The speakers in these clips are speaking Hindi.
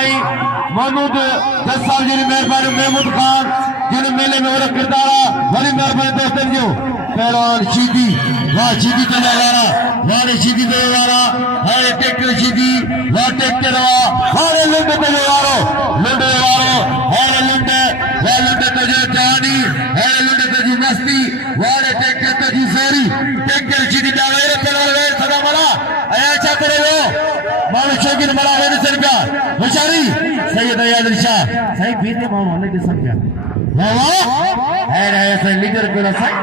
साईं महमूद जज साहब जी मेहरबानी महमूद खान जिन मेले में और किरदार वरी मेहरबानी दोस्तन जो पहलवान शीदी वाह शीदी चला वाला वारे शीदी दे वाला हारे ट्रैक्टर शीदी वाह ट्रैक्टर हारे लुंडे दे वारो हारे लुंडे वाह लुंडे तुझे जानी हारे लुंडे तुझी मस्ती वारे ट्रैक्टर तुझी जोरी ट्रैक्टर शीदी डाले पहलवान वे सदा मला आया क्या करे वो मानो शौकीन मला है नहीं सरका होशियारी सैयद याद शाह सही बीते मानो ने के सरका वाह है रहे से लीडर को सही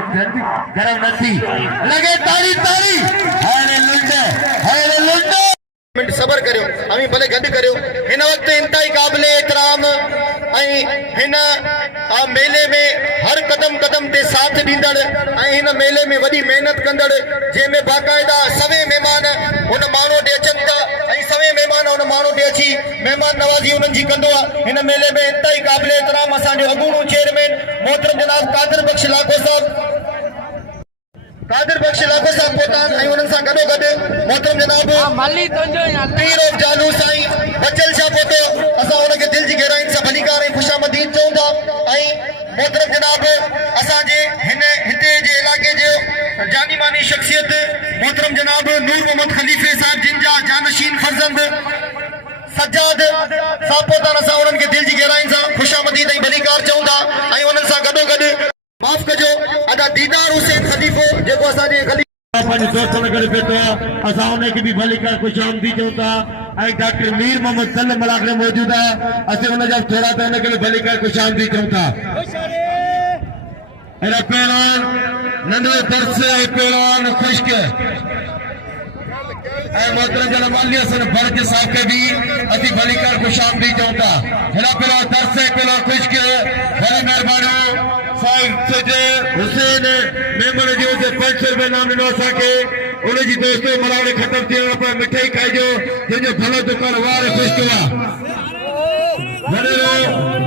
गरम नथी लगे ताली ताली है लुंडे सबर करियो अमी भले गड करियो इन वक्त इंतहाई काबिले एहतराम इन मेले में हर कदम कदम ते साथ दींदड़ इन मेले में वडी मेहनत कंदड़ जे में बाकायदा सवे मेहमान उन मानो दे अचन था सवे मेहमान उन मानो दे अची मेहमान नवाजी उन जी कंदो इन मेले में इंतहाई काबिले एहतराम असा जो अगूणो चेयरमैन मोहतरम जनाब कादिर बख्श लाखो साहब पोतान उन्हनि सां गॾोगॾु मोहतरम जनाब पीर ऑफ जालू साईं बचल शाह पोतो असां उनखे दिलि जी गहराइनि सां भलीकार ऐं ख़ुशामदीद चऊं था मोहतरम जनाब असांजे हिते जे इलाइक़े जो जानी मानी शख्सियत मोहतरम जनाब नूर मोहम्मद खलीफ़े साहिब जिन जा जानशीन फर्ज़ंद सज्जाद साहब पोतान असां उन्हनि खे दिलि जी गहराइनि सां ख़ुशामदीद ऐं भलीकार चऊं था उन्हनि सां गॾोगॾु माफ़ कजो अदा दीदार हुसैन खलीफ़ो जेको असांजे पंहिंजे दोस्तनि गॾु वेठो आहे असां उनखे बि भलीकार ख़ुशामदी चऊं था ऐं डॉक्टर मीर मोहम्मद सल मलाक मौजूद आहे असीं उनजा थोरा त उनखे बि भलीकार ख़ुशामदी चऊं था अहिड़ा पहलवान नंढो दर्स पहलवान ख़ुश्क मोहतरम जनाब अली हसन बर्ज साहब के भी अति भलीकार खुशामदी चऊं था हेड़ा पहलवान दर्स पहलवान ख़ुश्क बड़ी मेहरबानी हुसैन मेमन जो 500 रुपए नाम ॾिनो असांखे उनजी दोस्तो मलावड़े ख़तम थियण पर मिठाई खाइजो जंहिंजो भलो दुकान वारे ख़ुश्क आहे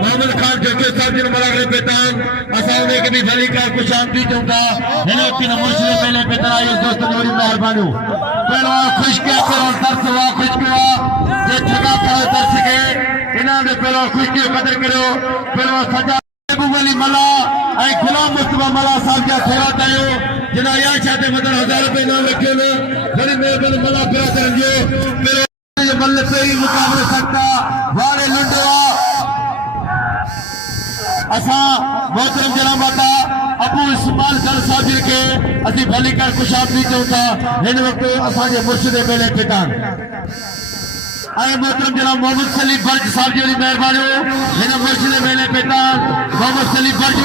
मोहम्मद खान जके साहब जिन मलावड़े पेतान असां उनखे बि भलीकार खुशामदी चऊं था हिन वक़्तु मुर्शिद मेले पेतान आयो दोस्तनि वरी महिरबानी पहलवान ख़ुश्क पहलवान दर्स हुआ ख़ुश्क हुआ जे ठगा कयो दर्स खे इनाम दे पहलवान ख़ुश्क जो क़दर करियो पहलवान सजा महबूब मला ऐं गुलाम मुस्तफा मला साहब जा थोरा कयो जिन या छाते मदर 1000 रुपए इनाम रखियो वरी मेहरबानी मला बिरादरन जो मल पहिरीं मुक़ाबले सकता वारे लुंडवा असां मोहतरम जनाब अबू इस्माइल सर साहब जी खे असीं भलीकार खुशामदी चऊं था हिन वक़्तु असांजे मुर्शिद मेले पितान मोहतरम जनाब मोहम्मद सलीम बर्ज साहब जी मेहरबानी हिन मुर्शिद मेले पितान मोहम्मद सलीम बर्ज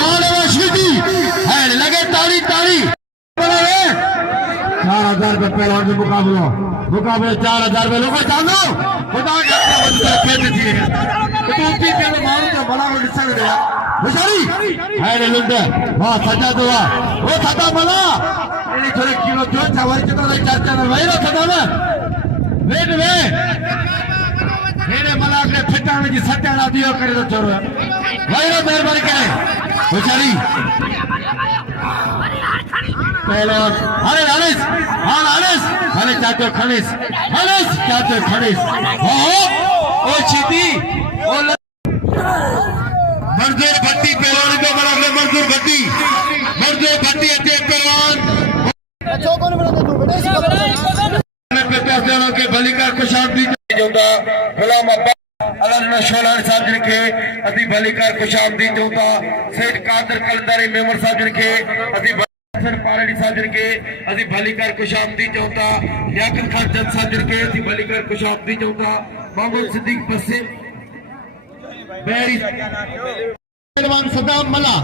है लगे ताली ताली 4000 रुपए पहलवान जो मुकाबले 4000 रुपए लोगों जानो खुदा के पेट थी टोपी पे मारो तो बड़ा वो डिसण गया होशियारी है लुंडे वाह सजा दुआ वो सदा मला एनी थोड़े किलो जो चावल चक्कर चाचा ने वही सदा में वेट वे मेरे मला के फिटाण जी सटाणा दियो करे तो छोरो वही मेहरबानी करे होशियारी पहलवान अरे अनिस अरे चाचो खनिस चाचो खनिस ओ चीती ओ मंजूर भट्टी पहलवान को बराबर मंजूर भट्टी अते पहलवान के भलीकार खुशामदी चऊंदा गुलाम अब्बास अल्लाह शोलान साहब जिन खे असी भलीकार खुशामदी चऊं था सेठ कादर कलंदरी मेमर साहब जिन खे असी पारड़ी साहब जिन खे असी भलीकार खुशामदी चऊं था याकूब खान जन साहब जिन खे असी भलीकार खुशामदी चऊं था मोहम्मद सिद्दीक बसे बैरी सदाम मला